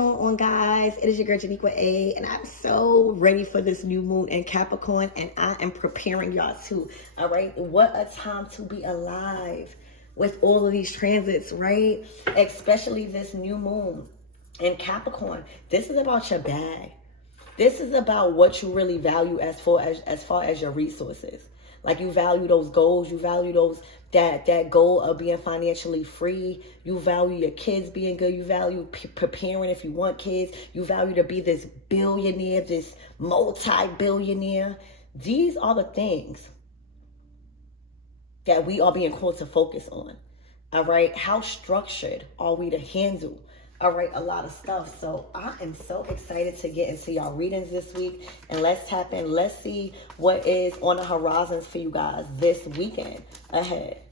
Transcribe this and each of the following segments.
going on, guys? It is your girl Janiqua A, and I'm so ready for this new moon in Capricorn, and I am preparing y'all too. All right, what a time to be alive with all of these transits, right? Especially this new moon in Capricorn. This is about your bag. This is about what you really value as far as your resources. Like, you value those goals, you value those that goal of being financially free. You value your kids being good. You value preparing if you want kids. You value to be this billionaire, this multi-billionaire. These are the things that we are being called to focus on. All right, how structured are we to handle, all right, a lot of stuff. So I am so excited to get into y'all readings this week. And let's tap in. Let's see what is on the horizons for you guys this weekend ahead.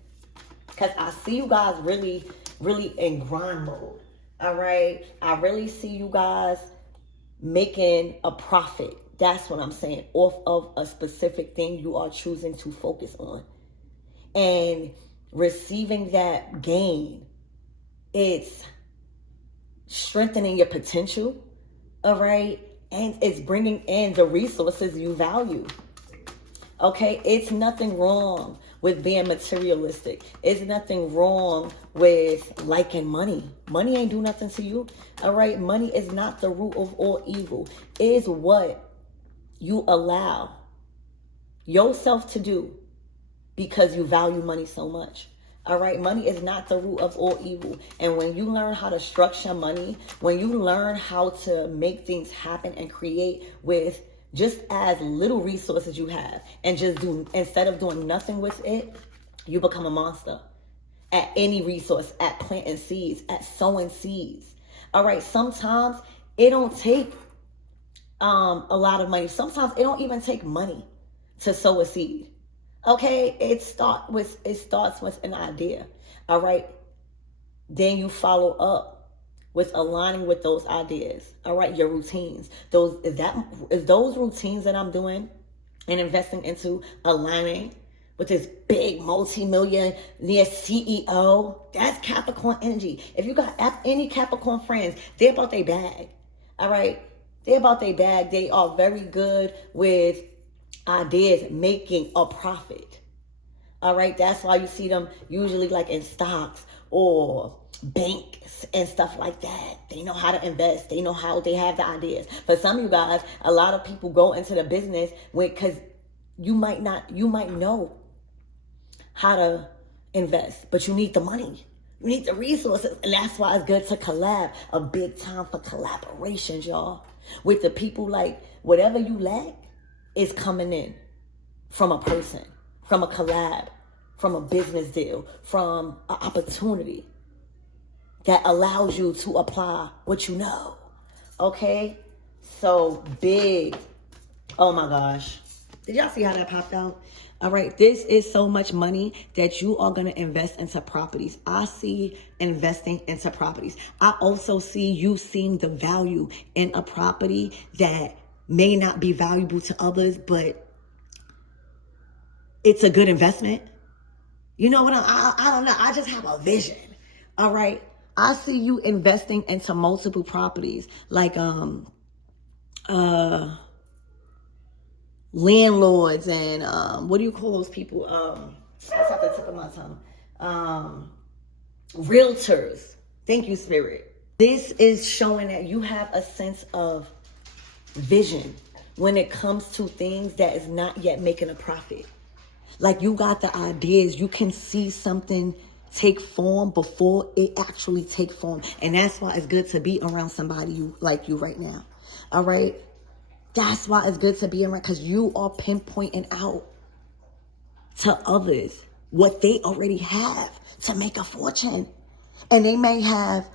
Because I see you guys really, really in grind mode. All right. I really see you guys making a profit. That's what I'm saying. Off of a specific thing you are choosing to focus on. And receiving that gain. It's strengthening your potential, all right? And it's bringing in the resources you value, okay? It's nothing wrong with being materialistic. It's nothing wrong with liking money. Money ain't do nothing to you, all right? Money is not the root of all evil. It is what you allow yourself to do because you value money so much. All right, money is not the root of all evil. And when you learn how to structure money, when you learn how to make things happen and create with just as little resources you have, and just instead of doing nothing with it, you become a monster at any resource, at planting seeds, at sowing seeds. All right, sometimes it don't take a lot of money. Sometimes it don't even take money to sow a seed. Okay, it starts with an idea, all right? Then you follow up with aligning with those ideas, all right? Your routines. Is those routines that I'm doing and investing into aligning with this big multi-millionaire CEO? That's Capricorn energy. If you got any Capricorn friends, they're about their bag, all right? They're about their bag. They are very good with ideas, making a profit. All right, that's why you see them usually like in stocks or banks and stuff like that. They know how to invest. They know how they have the ideas. For some of you guys, a lot of people go into the business because you might know how to invest, but you need the money. You need the resources. And that's why it's good to collab. A big time for collaborations, y'all. With the people, like, whatever you lack is coming in from a person, from a collab, from a business deal, from an opportunity that allows you to apply what you know. Okay? So big. Oh my gosh. Did y'all see how that popped out? All right. This is so much money that you are going to invest into properties. I see investing into properties. I also see you seeing the value in a property that may not be valuable to others, but it's a good investment. You know what? I don't know. I just have a vision. All right. I see you investing into multiple properties, like landlords and what do you call those people? That's at the tip of my tongue. Realtors. Thank you, Spirit. This is showing that you have a sense of vision when it comes to things that is not yet making a profit. Like, you got the ideas. You can see something take form before it actually take form. And that's why it's good to be around somebody like you right now. All right? That's why it's good to be around, because you are pinpointing out to others what they already have to make a fortune. And they may have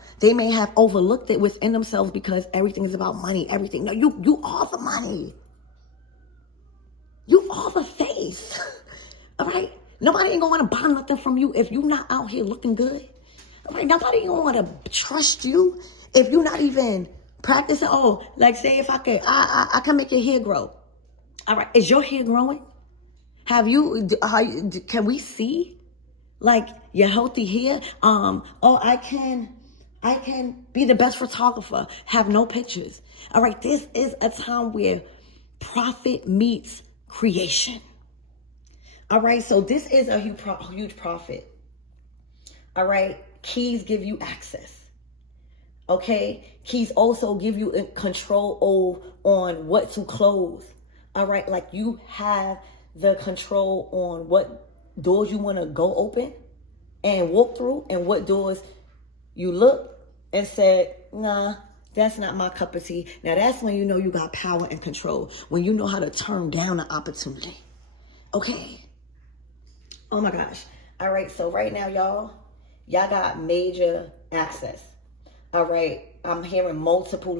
overlooked it within themselves because everything is about money, everything. No, you are the money. You are the face. All right? Nobody ain't gonna want to buy nothing from you if you're not out here looking good. All right? Nobody ain't gonna want to trust you if you're not even practicing. Oh, like, say if I can make your hair grow. All right. Is your hair growing? Can we see like your healthy hair? I I can be the best photographer, have no pictures. All right, this is a time where profit meets creation. All right, so this is a huge profit. All right, keys give you access. Okay, keys also give you control on what to close. All right, like you have the control on what doors you want to go open and walk through, and what doors you look and said, nah, that's not my cup of tea. Now that's when you know you got power and control, when you know how to turn down an opportunity. Okay. Oh my gosh. All right, so right now, y'all got major access. All right, I'm hearing multiple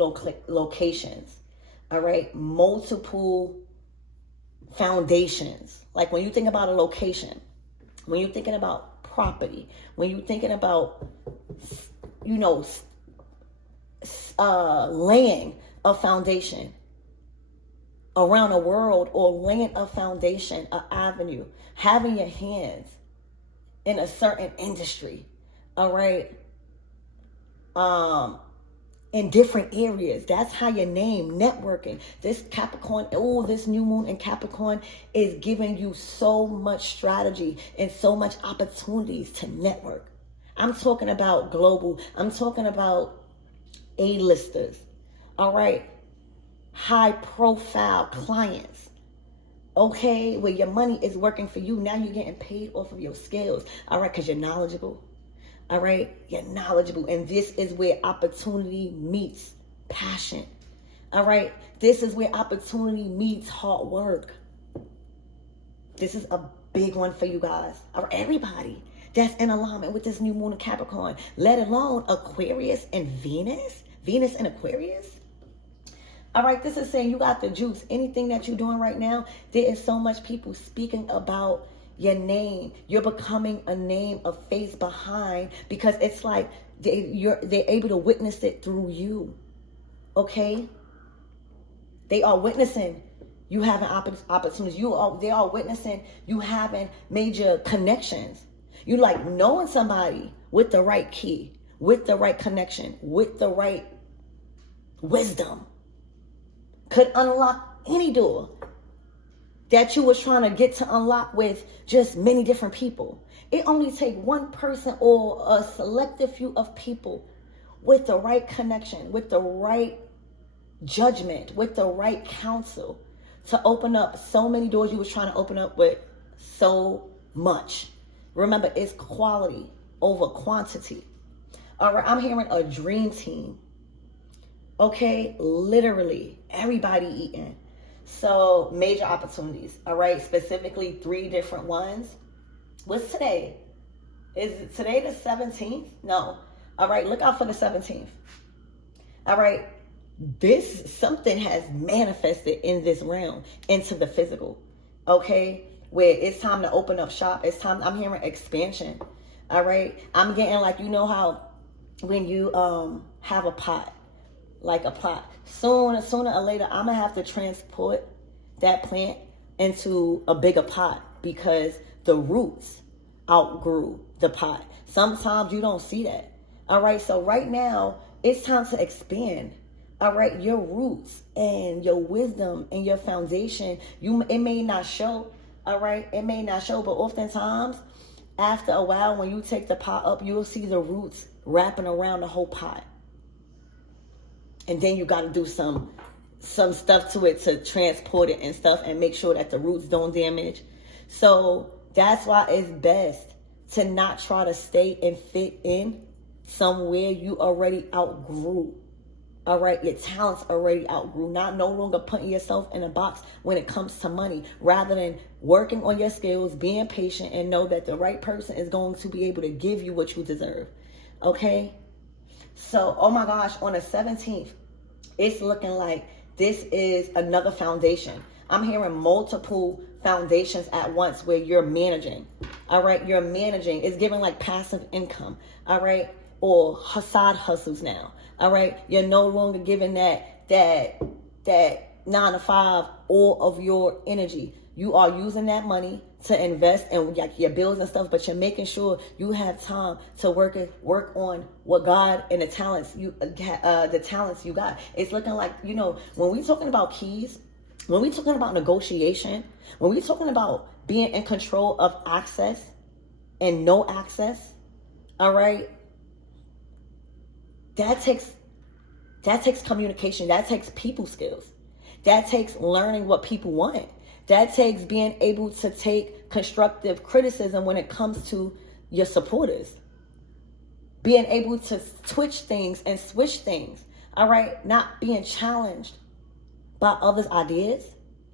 locations. All right, multiple foundations. Like when you think about a location, when you're thinking about property, when you're thinking about, laying a foundation around the world, or laying a foundation, an avenue, having your hands in a certain industry, all right, in different areas. That's how you name networking. This Capricorn, this new moon in Capricorn is giving you so much strategy and so much opportunities to network. I'm talking about global. I'm talking about A-listers, all right, high profile clients, okay, where your money is working for you. Now you're getting paid off of your skills, all right, because you're knowledgeable. All right, you're knowledgeable, and this is where opportunity meets passion. All right, this is where opportunity meets hard work. This is a big one for you guys, or everybody that's in alignment with this new moon in Capricorn, let alone Aquarius and Venus and Aquarius. All right, this is saying you got the juice. Anything that you're doing right now, there is so much people speaking about your name. You're becoming a name, a face behind, because it's like they're able to witness it through you. Okay? They are witnessing you having opportunities. They are witnessing you having major connections. You like knowing somebody with the right key, with the right connection, with the right wisdom could unlock any door that you was trying to get to unlock with just many different people. It only takes one person or a selective few of people with the right connection, with the right judgment, with the right counsel to open up so many doors you was trying to open up with so much. Remember, it's quality over quantity. All right, I'm hearing a dream team. Okay, literally everybody eating. So major opportunities. All right, specifically 3 different ones. What's today? Is today the 17th? No. All right, look out for the 17th. All right, something has manifested in this realm into the physical. Okay, where it's time to open up shop. It's time. I'm hearing expansion. All right, I'm getting like, you know how when you have a pot, like a pot, sooner or later I'm gonna have to transport that plant into a bigger pot because the roots outgrew the pot. Sometimes you don't see that. All right, so right now it's time to expand. All right, your roots and your wisdom and your foundation, it may not show. All right, it may not show, but oftentimes after a while, when you take the pot up, you'll see the roots wrapping around the whole pot. And then you got to do some stuff to it to transport it and stuff and make sure that the roots don't damage. So that's why it's best to not try to stay and fit in somewhere you already outgrew. All right, your talents already outgrew. No longer putting yourself in a box when it comes to money, rather than working on your skills, being patient, and know that the right person is going to be able to give you what you deserve. Okay? So, oh my gosh, on the 17th, it's looking like this is another foundation. I'm hearing multiple foundations at once where you're managing. All right, you're managing. It's giving like passive income. All right, or side hustles now. All right, you're no longer giving that 9 to 5 all of your energy. You are using that money to invest in like your bills and stuff, but you're making sure you have time to work on what God and the talents you got. It's looking like, when we talking about keys, when we talking about negotiation, when we talking about being in control of access and no access, all right, that takes communication. That takes people skills. That takes learning what people want. That takes being able to take constructive criticism when it comes to your supporters. Being able to twitch things and switch things. All right. Not being challenged by others' ideas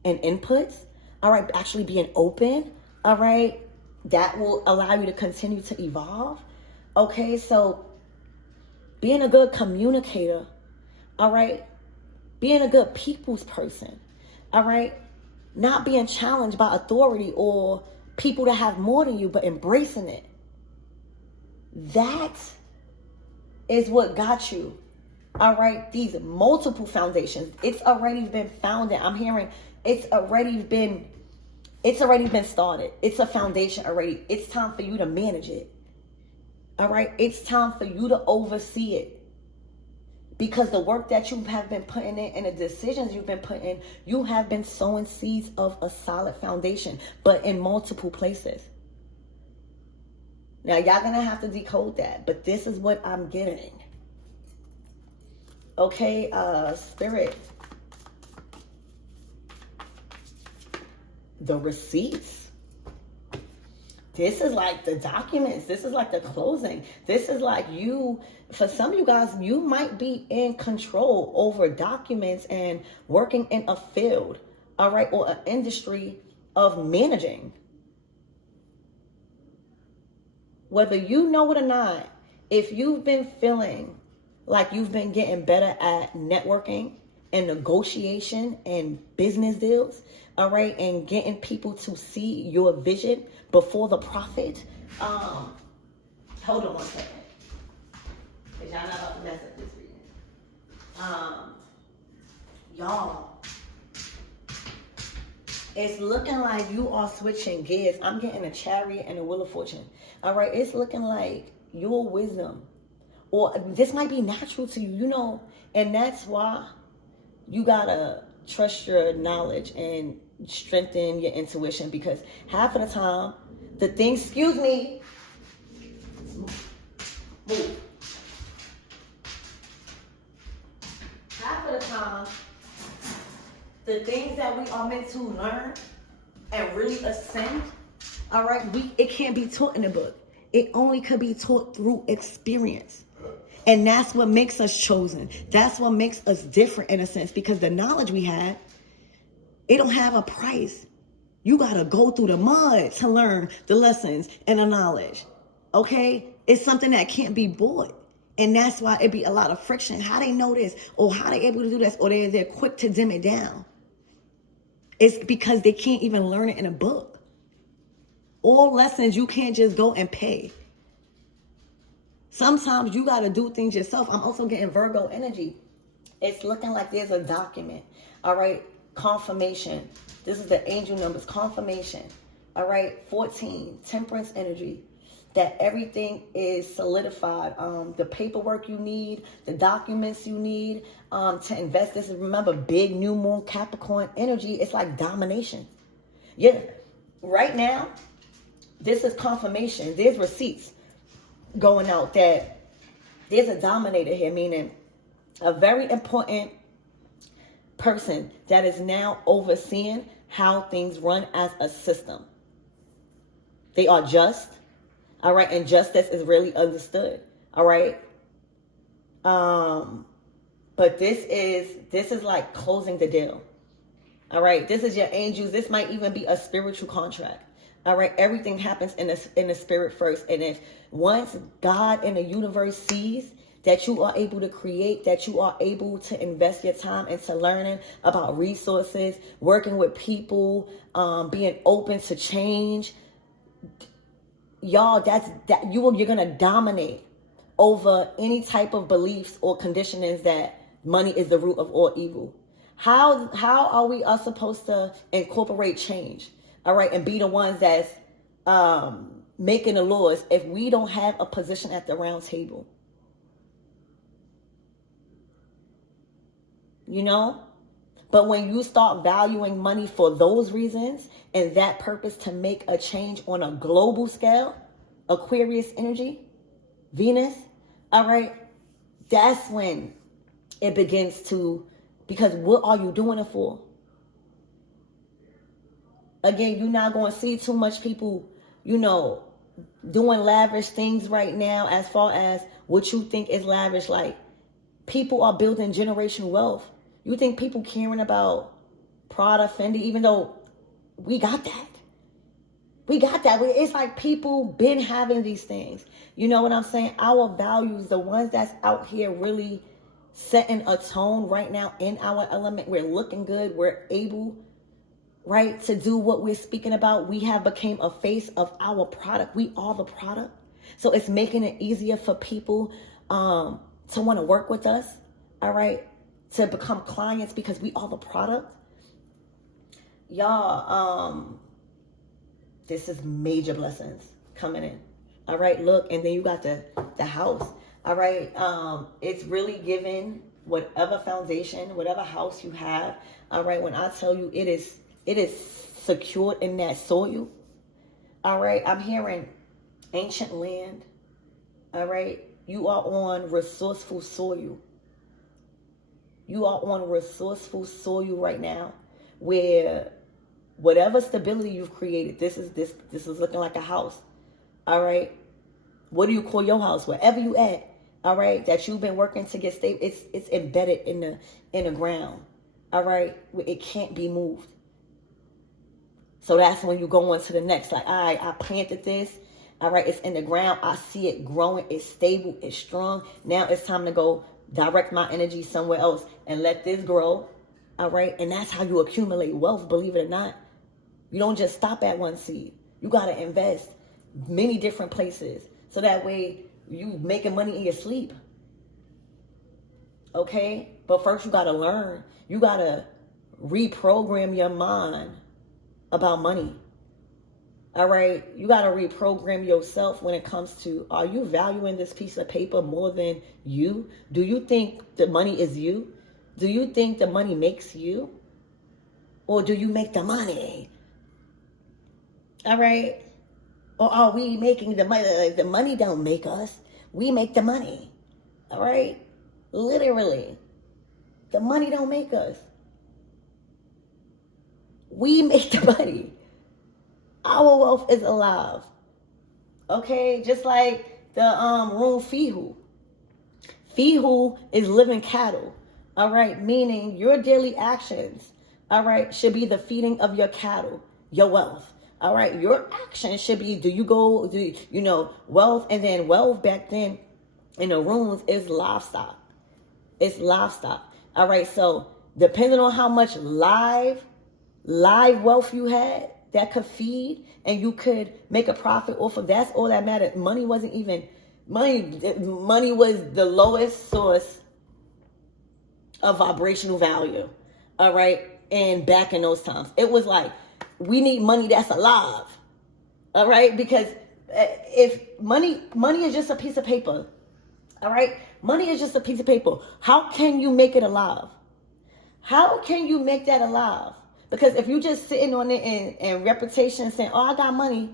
and inputs. All right. Actually being open. All right. That will allow you to continue to evolve. Okay. So being a good communicator. All right. Being a good people's person. All right. Not being challenged by authority or people that have more than you, but embracing it. That is what got you. All right. These multiple foundations. It's already been founded. I'm hearing it's already been started. It's a foundation already. It's time for you to manage it. All right. It's time for you to oversee it. Because the work that you have been putting in and the decisions you've been putting in, you have been sowing seeds of a solid foundation, but in multiple places. Now, y'all gonna have to decode that, but this is what I'm getting. Okay, Spirit. The receipts. This is like the documents. This is like the closing. This is like you, for some of you guys, you might be in control over documents and working in a field, all right, or an industry of managing. Whether you know it or not, if you've been feeling like you've been getting better at networking and negotiation and business deals, all right, and getting people to see your vision before the profit. Hold on one second. Because y'all not about to mess up this reading. Y'all, it's looking like you are switching gears. I'm getting a Chariot and a Wheel of Fortune. All right, it's looking like your wisdom, or this might be natural to you, and that's why you gotta trust your knowledge and strengthen your intuition, because half of the time, the things, excuse me, move. Half of the time, the things that we are meant to learn and really ascend, all right, it can't be taught in a book. It only could be taught through experience. And that's what makes us chosen. That's what makes us different in a sense, because the knowledge we have, it don't have a price. You got to go through the mud to learn the lessons and the knowledge. Okay? It's something that can't be bought. And that's why it be a lot of friction. How they know this, or how they able to do this, or they're quick to dim it down. It's because they can't even learn it in a book. All lessons you can't just go and pay. Sometimes you got to do things yourself. I'm also getting Virgo energy. It's looking like there's a document. All right. Confirmation. This is the angel numbers. Confirmation. All right. 14. Temperance energy. That everything is solidified. The paperwork you need, the documents you need to invest. This is, remember, big new moon Capricorn energy. It's like domination. Yeah. Right now, this is confirmation. There's receipts going out that there's a dominator here, meaning a very important person that is now overseeing how things run as a system. They are just, all right, and justice is really understood, all right. But this is like closing the deal, all right. This is your angels. This might even be a spiritual contract. All right, everything happens in the spirit first. And if once God in the universe sees that you are able to create, that you are able to invest your time into learning about resources, working with people, being open to change, y'all, you're gonna dominate over any type of beliefs or conditionings that money is the root of all evil. How are we supposed to incorporate change? all right, and be the ones that's making the laws if we don't have a position at the round table? You know? But when you start valuing money for those reasons and that purpose to make a change on a global scale, Aquarius energy, Venus, all right, that's when it begins to, because what are you doing it for? Again, you're not going to see too much people, doing lavish things right now as far as what you think is lavish. Like, people are building generational wealth. You think people caring about Prada, Fendi, even though we got that. We got that. It's like people been having these things. You know what I'm saying? Our values, the ones that's out here really setting a tone right now in our element. We're looking good. We're able, right, to do what we're speaking about. We have became a face of our product. We are the product. So it's making it easier for people to want to work with us, all right, to become clients because we are the product. Y'all, this is major blessings coming in. All right, look, and then you got the house. All right, it's really giving whatever foundation, whatever house you have. All right, when I tell you it is secured in that soil. All right, I'm hearing ancient land. All right, you are on resourceful soil. You are on resourceful soil right now, where whatever stability you've created, this is looking like a house. All right, what do you call your house? Wherever you at, all right, that you've been working to get stable, it's embedded in the ground. All right, it can't be moved. So that's when you go on to the next. Like, all right, I planted this. All right, it's in the ground. I see it growing. It's stable. It's strong. Now it's time to go direct my energy somewhere else and let this grow. All right, and that's how you accumulate wealth, believe it or not. You don't just stop at one seed. You got to invest many different places. So that way you making money in your sleep. Okay? But first you got to learn. You got to reprogram your mind about money. All right? You got to reprogram yourself when it comes to, are you valuing this piece of paper more than you? Do you think the money is you? Do you think the money makes you? Or do you make the money? All right? Or are we making the money? Like, the money don't make us. We make the money. All right? Literally. The money don't make us. We make the money. Our wealth is alive. Okay? Just like the room Fihu. Fihu is living cattle. All right? Meaning your daily actions, all right, should be the feeding of your cattle, your wealth. All right, your action should be, wealth, and then wealth back then in the rooms is livestock. It's livestock. All right, so depending on how much live wealth you had that could feed and you could make a profit off of, that's all that mattered. Money wasn't even, money was the lowest source of vibrational value. All right, and back in those times, it was like, we need money that's alive. All right? Because if money is just a piece of paper. All right? Money is just a piece of paper. How can you make it alive? How can you make that alive? Because if you're just sitting on it in reputation saying, oh, I got money,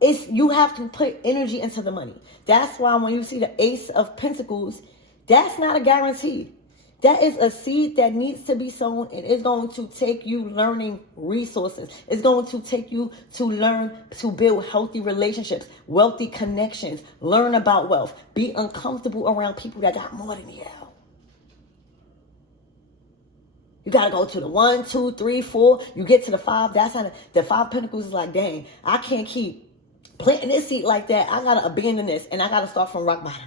you have to put energy into the money. That's why when you see the Ace of Pentacles, that's not a guarantee. That is a seed that needs to be sown, and it's going to take you learning resources. It's going to take you to learn to build healthy relationships, wealthy connections, learn about wealth, be uncomfortable around people that got more than you. You got to go to the 1, 2, 3, 4. You get to the 5. That's how the 5 Pentacles is like, dang, I can't keep planting this seed like that. I got to abandon this, and I got to start from rock bottom.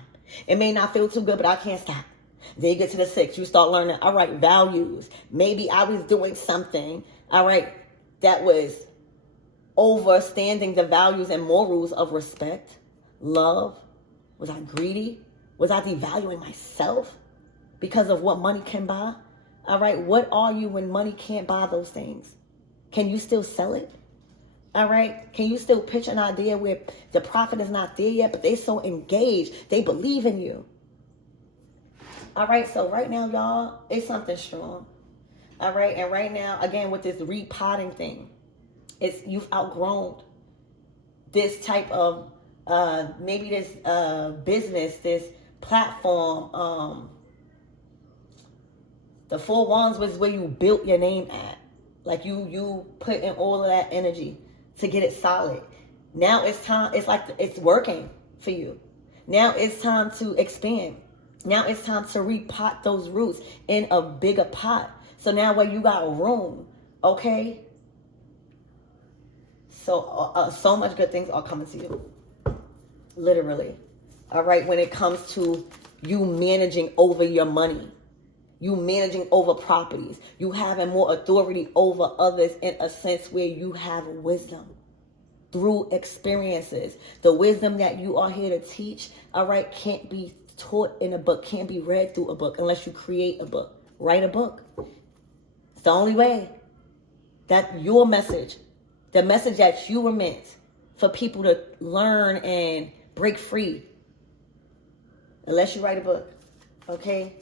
It may not feel too good, but I can't stop. Then you get to the 6, you start learning, all right, values. Maybe I was doing something, all right, that was overstanding the values and morals of respect, love. Was I greedy? Was I devaluing myself because of what money can buy? All right, what are you when money can't buy those things? Can you still sell it? All right. Can you still pitch an idea where the profit is not there yet, but they so engaged, they believe in you? All right. So right now, y'all, it's something strong. All right. And right now, again, with this repotting thing, you've outgrown this type of maybe this business, this platform. The 4 Wands was where you built your name at. Like you put in all of that energy to get it solid. Now it's time. It's like it's working for you. Now it's time to expand. Now it's time to repot those roots in a bigger pot. So now where you got room, okay? So much good things are coming to you. Literally. All right. When it comes to you managing over your money, you managing over properties, you having more authority over others in a sense where you have wisdom through experiences. The wisdom that you are here to teach, all right, can't be taught in a book, can't be read through a book unless you create a book. Write a book. It's the only way that your message, the message that you were meant for people to learn and break free, unless you write a book, okay?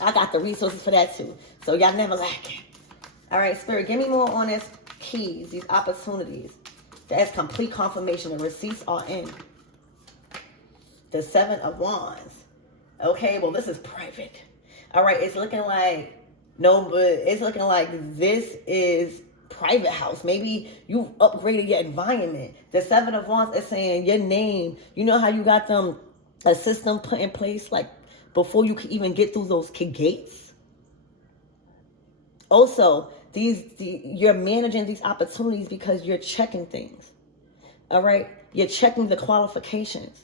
I got the resources for that too. So y'all never lack it. All right, Spirit, give me more on this keys, these opportunities. That's complete confirmation. The receipts are in. The 7 of Wands. Okay, well, this is private. All right, it's looking like, no, but it's looking like this is private house. Maybe you've upgraded your environment. The 7 of Wands is saying your name. You know how you got them a system put in place, like, before you can even get through those gates. Also, you're managing these opportunities because you're checking things. All right. You're checking the qualifications.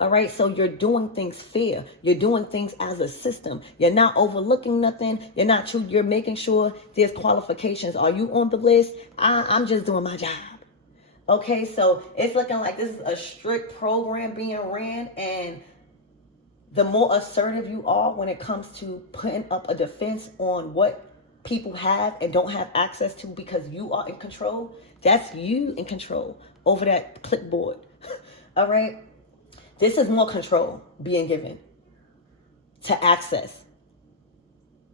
All right. So you're doing things fair. You're doing things as a system. You're not overlooking nothing. You're making sure there's qualifications. Are you on the list? I'm just doing my job. Okay. So it's looking like this is a strict program being ran, and the more assertive you are when it comes to putting up a defense on what people have and don't have access to because you are in control, that's you in control over that clipboard. All right? This is more control being given to access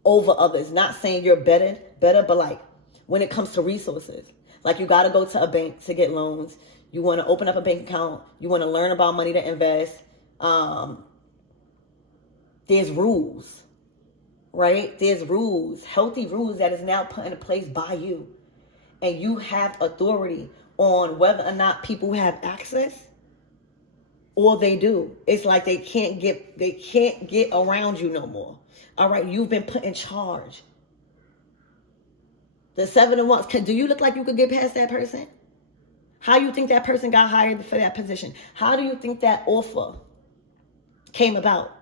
over others. Not saying you're better, but like when it comes to resources, like you got to go to a bank to get loans. You want to open up a bank account. You want to learn about money to invest. There's rules, right? There's rules, healthy rules that is now put into place by you. And you have authority on whether or not people have access or they do. It's like they can't get around you no more. All right, you've been put in charge. The 7 of Wands, do you look like you could get past that person? How you think that person got hired for that position? How do you think that offer came about?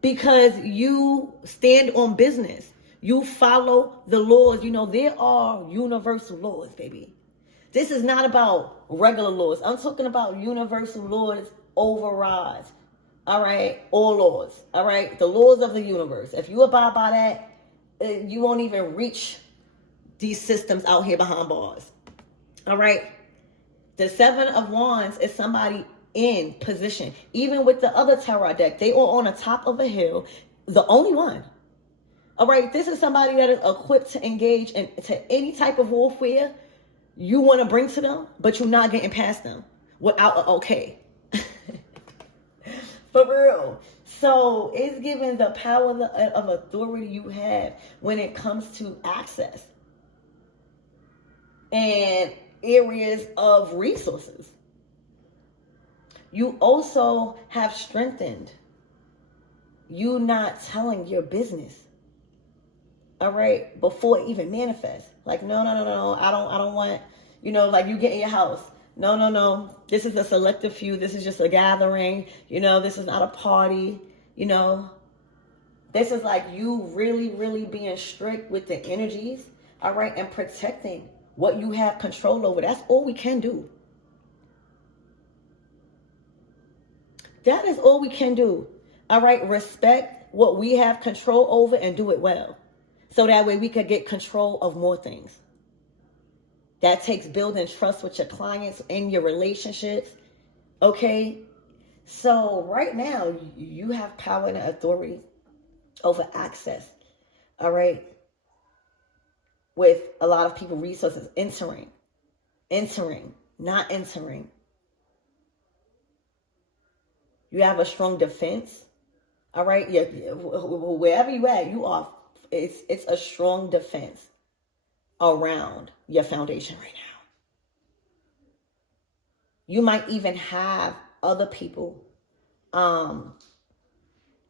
Because you stand on business. You follow the laws. You know, there are universal laws, baby. This is not about regular laws. I'm talking about universal laws overrides. All right? All laws. All right? The laws of the universe. If you abide by that, you won't even reach these systems out here behind bars. All right? The 7 of Wands is somebody in position. Even with the other tarot deck, they are on the top of a hill, the only one. All right, this is somebody that is equipped to engage into any type of warfare you want to bring to them, but you're not getting past them without an okay. For real. So it's given the power of authority you have when it comes to access and areas of resources. You also have strengthened you not telling your business, all right, before it even manifests. Like, no, I don't want, like you get in your house. No. This is a selective few. This is just a gathering. This is not a party. This is like you really, really being strict with the energies, all right, and protecting what you have control over. That's all we can do. That is all we can do. All right. Respect what we have control over and do it well. So that way we could get control of more things. That takes building trust with your clients and your relationships. Okay? So right now, you have power and authority over access. All right? With a lot of people, resources entering, not entering. You have a strong defense. All right? Wherever you at, you are, it's a strong defense around your foundation right now. You might even have other people,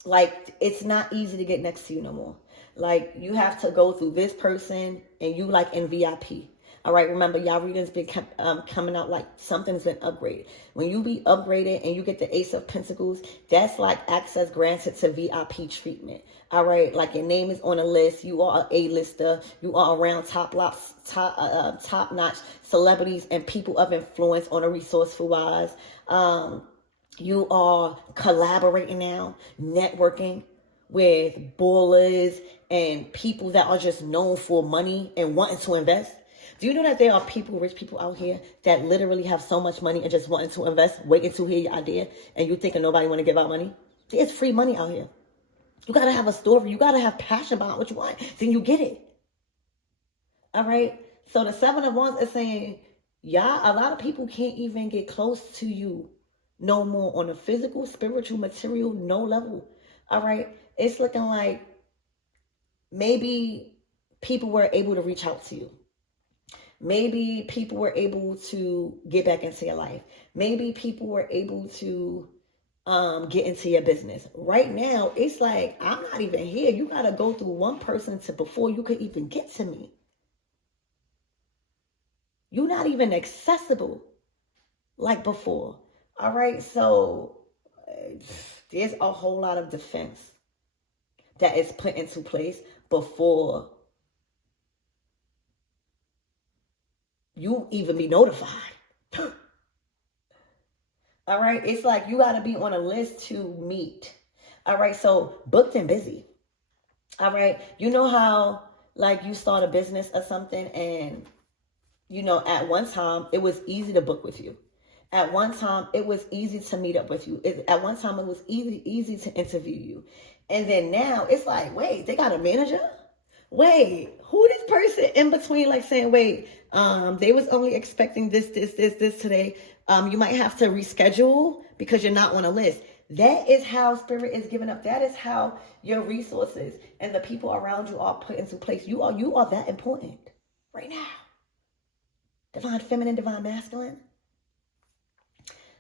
like it's not easy to get next to you no more. Like you have to go through this person and you like in VIP. All right, remember y'all readings been coming out like something's been upgraded. When you be upgraded and you get the Ace of Pentacles, that's like access granted to VIP treatment. All right, like your name is on a list. You are an A-lister. You are around top-notch celebrities and people of influence on a resourceful wise. You are collaborating now, networking with ballers and people that are just known for money and wanting to invest. Do you know that there are people, rich people out here that literally have so much money and just wanting to invest, waiting to hear your idea, and you thinking nobody want to give out money? There's free money out here. You got to have a story. You got to have passion about what you want. Then you get it. All right? So the Seven of Wands is saying, y'all, a lot of people can't even get close to you no more on a physical, spiritual, material, no level. All right? It's looking like maybe people were able to reach out to you. Maybe people were able to get back into your life. Maybe people were able to get into your business. Right now, it's like, I'm not even here. You got to go through one person before you could even get to me. You're not even accessible like before. All right, so there's a whole lot of defense that is put into place before you even be notified. All right, it's like you got to be on a list to meet. All right, so booked and busy. All right, you know how like you start a business or something and, you know, at one time it was easy to book with you. At one time it was easy to meet up with you. At one time it was easy to interview you. And then now it's like, wait, they got a manager? Wait, who this person in between like saying, wait, they was only expecting this today. You might have to reschedule because you're not on a list. That is how spirit is giving up. That is how your resources and the people around you are put into place. You are that important right now. Divine feminine, divine masculine.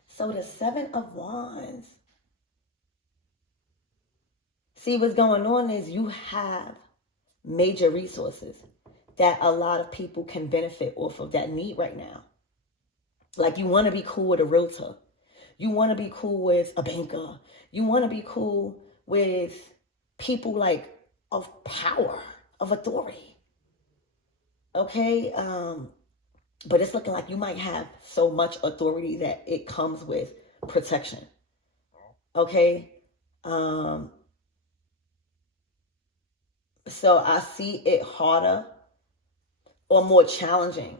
So the Seven of Wands. See, what's going on is you have major resources that a lot of people can benefit off of that need right now. Like you want to be cool with a realtor. You want to be cool with a banker. You want to be cool with people like of power, of authority. Okay? But it's looking like you might have so much authority that it comes with protection. Okay? So I see it harder or more challenging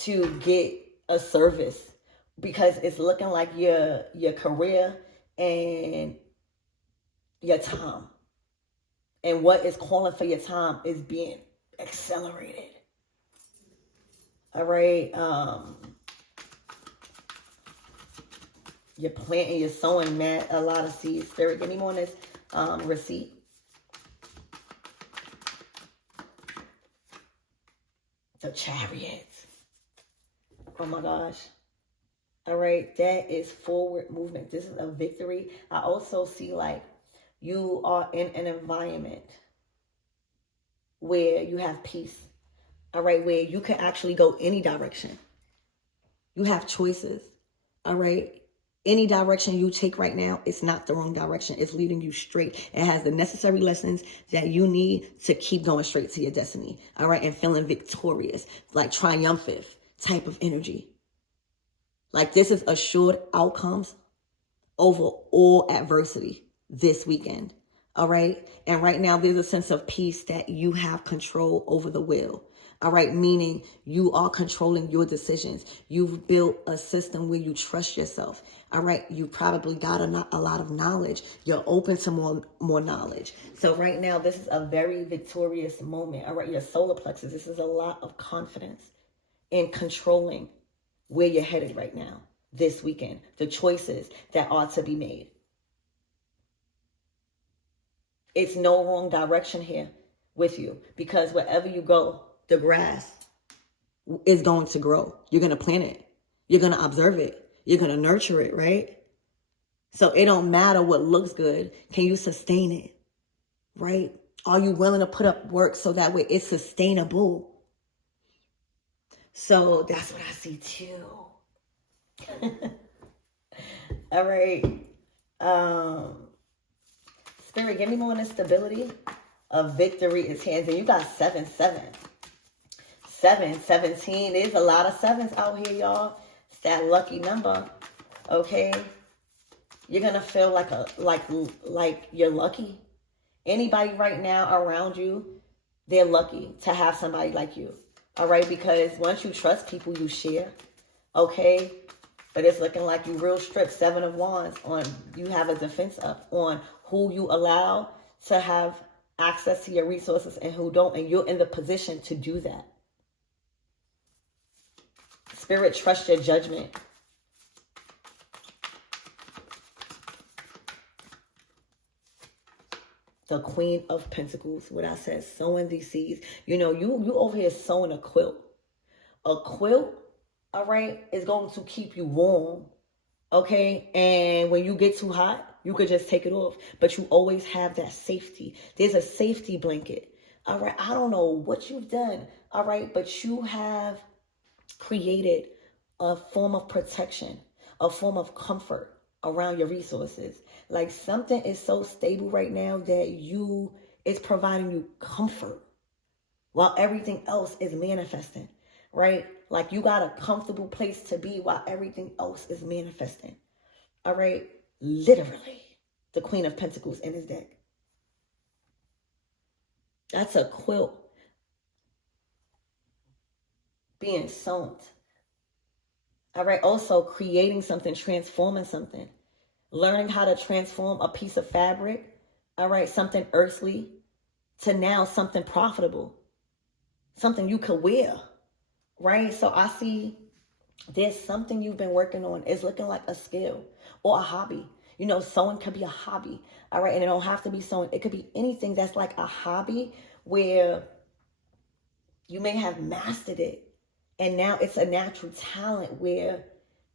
to get a service because it's looking like your career and your time and what is calling for your time is being accelerated. All right. You're planting, you're sowing a lot of seeds. Spirit, give me more on this receipt. The Chariot. Oh my gosh. All right, that is forward movement. This is a victory. I also see like you are in an environment where you have peace. All right, where you can actually go any direction. You have choices. All right. Any direction you take right now, it's not the wrong direction. It's leading you straight. It has the necessary lessons that you need to keep going straight to your destiny. All right. And feeling victorious, like triumphant type of energy. Like this is assured outcomes over all adversity this weekend. All right. And right now there's a sense of peace that you have control over the will. All right. Meaning you are controlling your decisions. You've built a system where you trust yourself. All right. You probably got a lot of knowledge. You're open to more knowledge. So right now, this is a very victorious moment. All right. Your solar plexus. This is a lot of confidence in controlling where you're headed right now, this weekend, the choices that are to be made. It's no wrong direction here with you, because wherever you go, the grass is going to grow. You're going to plant it. You're going to observe it. You're going to nurture it, right? So it don't matter what looks good. Can you sustain it, right? Are you willing to put up work so that way it's sustainable? So that's what I see too. All right. Spirit, give me more on the stability of victory is hands. And you got 7, 7. 7, 17. There's a lot of 7s out here, y'all. It's that lucky number. Okay. You're gonna feel like you're lucky. Anybody right now around you, they're lucky to have somebody like you. All right, because once you trust people, you share. Okay. But it's looking like you real strict. 7 of Wands on, you have a defense up on who you allow to have access to your resources and who don't. And you're in the position to do that. Spirit, trust your judgment. The Queen of Pentacles, what I said, sowing these seeds. You know, you over here sewing a quilt. A quilt, all right, is going to keep you warm, okay? And when you get too hot, you could just take it off. But you always have that safety. There's a safety blanket, all right? I don't know what you've done, all right? But you have created a form of protection, a form of comfort around your resources. Like something is so stable right now that it's providing you comfort while everything else is manifesting, right? Like you got a comfortable place to be while everything else is manifesting. All right. Literally the Queen of Pentacles in his deck. That's a quilt being sewn. All right. Also creating something, transforming something. Learning how to transform a piece of fabric, all right, something earthly, to now something profitable, something you could wear, right? So I see there's something you've been working on. It's looking like a skill or a hobby. You know, sewing could be a hobby, all right? And it don't have to be sewing. It could be anything that's like a hobby where you may have mastered it. And now it's a natural talent where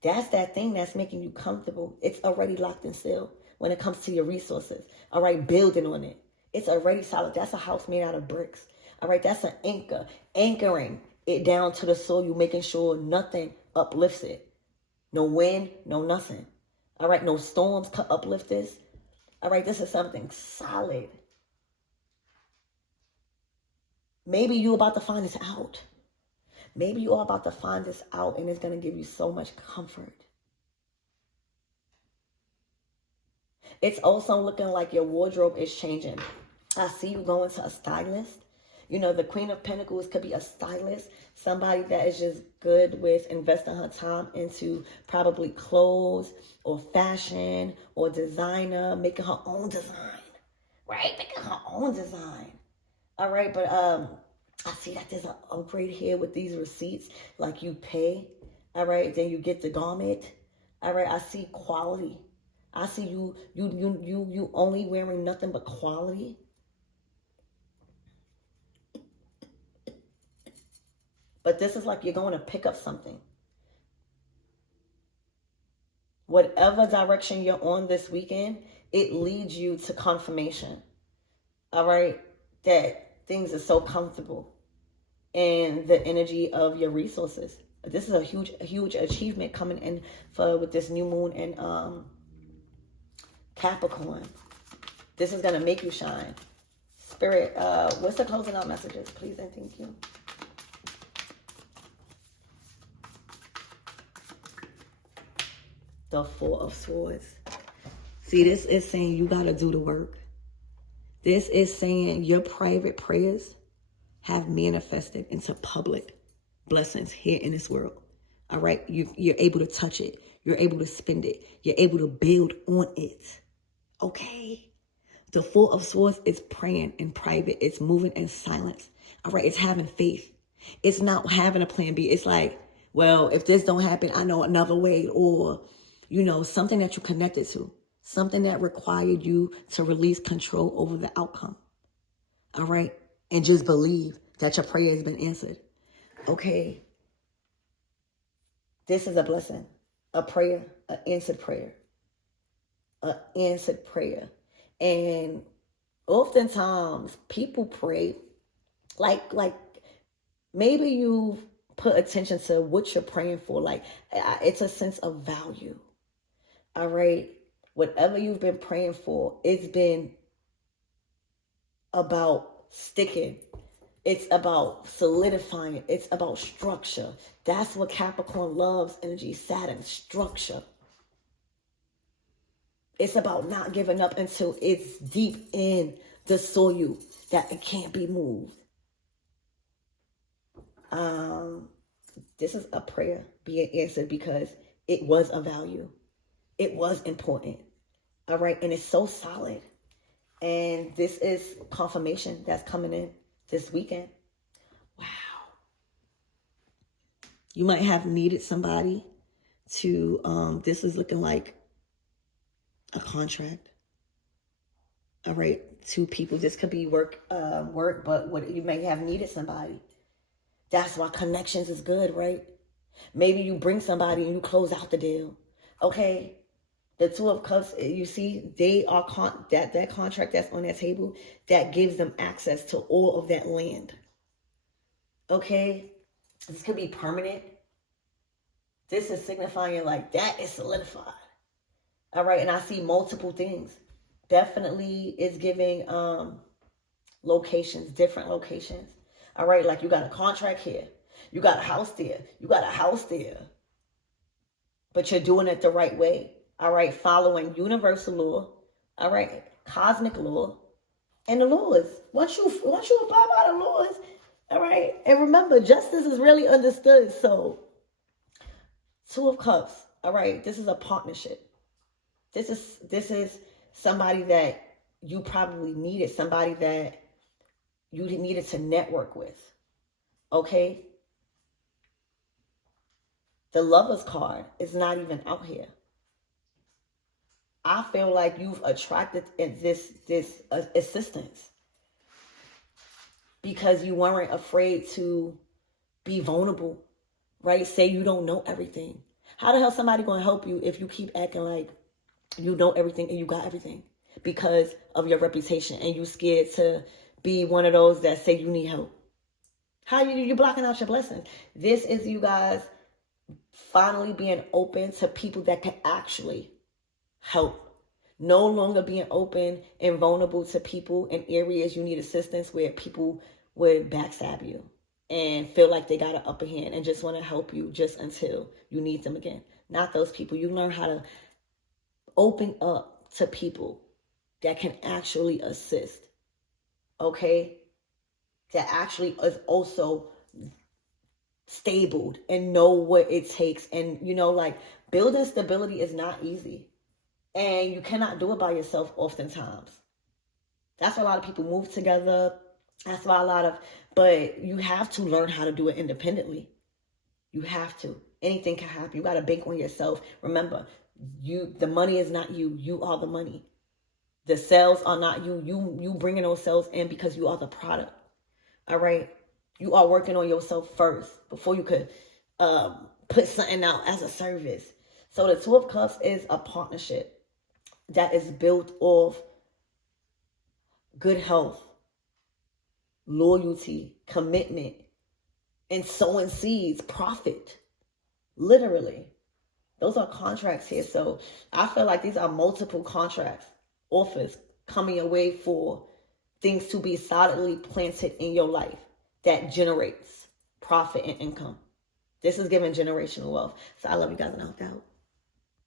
that's that thing that's making you comfortable. It's already locked and still when it comes to your resources. All right, building on it. It's already solid. That's a house made out of bricks. All right, that's an anchor. Anchoring it down to the soil. You making sure nothing uplifts it. No wind, no nothing. All right, no storms could uplift this. All right, this is something solid. Maybe you're about to find this out. Maybe you are about to find this out and it's going to give you so much comfort. It's also looking like your wardrobe is changing. I see you going to a stylist. You know, the Queen of Pentacles could be a stylist. Somebody that is just good with investing her time into probably clothes or fashion or designer, making her own design. Right? Making her own design. All right, but I see that there's an upgrade here with these receipts. Like you pay, all right, then you get the garment. All right, I see quality. I see you only wearing nothing but quality. But this is like you're going to pick up something. Whatever direction you're on this weekend, it leads you to confirmation. All right, that things are so comfortable and the energy of your resources. This is a huge achievement coming in with this new moon in Capricorn. This is going to make you shine. Spirit, what's the closing out messages? Please and thank you. The Four of Swords. See, this is saying you got to do the work. This is saying your private prayers have manifested into public blessings here in this world. All right. You're able to touch it. You're able to spend it. You're able to build on it. Okay. The Four of Swords is praying in private. It's moving in silence. All right. It's having faith. It's not having a plan B. It's like, well, if this don't happen, I know another way, or, something that you connected to, something that required you to release control over the outcome. All right. And just believe that your prayer has been answered. Okay. This is a blessing, a prayer, an answered prayer, an answered prayer. And oftentimes people pray like maybe you put attention to what you're praying for. Like it's a sense of value. All right. Whatever you've been praying for, it's been about sticking. It's about solidifying. It's about structure. That's what Capricorn loves, energy, Saturn, structure. It's about not giving up until it's deep in the soil that it can't be moved. This is a prayer being answered because it was of value. It was important. All right. And it's so solid. And this is confirmation that's coming in this weekend. Wow. You might have needed somebody to, this is looking like a contract. All right. Two people. This could be work, but what you may have needed somebody. That's why connections is good, right? Maybe you bring somebody and you close out the deal. Okay. The Two of Cups, you see, they are that contract that's on that table that gives them access to all of that land. Okay? This could be permanent. This is signifying like that is solidified. All right, and I see multiple things. Definitely is giving locations, different locations. All right, like you got a contract here. You got a house there. You got a house there. But you're doing it the right way. All right, following universal law, all right, cosmic law, and the laws. Once you abide by the laws, all right, and remember, justice is really understood. So, Two of Cups, all right, this is a partnership. This is somebody that you probably needed, somebody that you needed to network with, okay? The Lover's card is not even out here. I feel like you've attracted this assistance because you weren't afraid to be vulnerable, right? Say you don't know everything. How the hell somebody going to help you if you keep acting like you know everything and you got everything because of your reputation and you scared to be one of those that say you need help? How you blocking out your blessings? This is you guys finally being open to people that can actually help. No longer being open and vulnerable to people in areas you need assistance where people would backstab you and feel like they got an upper hand and just want to help you just until you need them again. Not those people. You learn how to open up to people that can actually assist. Okay? That actually is also stable and know what it takes. And, like building stability is not easy. And you cannot do it by yourself oftentimes. That's why a lot of people move together. That's why but you have to learn how to do it independently. You have to. Anything can happen. You got to bank on yourself. Remember, the money is not you. You are the money. The sales are not you. You bringing those sales in because you are the product. All right? You are working on yourself first before you could put something out as a service. So the Two of Cups is a partnership that is built off good health, loyalty, commitment, and sowing seeds, profit. Literally. Those are contracts here. So I feel like these are multiple contracts, offers coming your way for things to be solidly planted in your life that generates profit and income. This is giving generational wealth. So I love you guys and I hope that helps.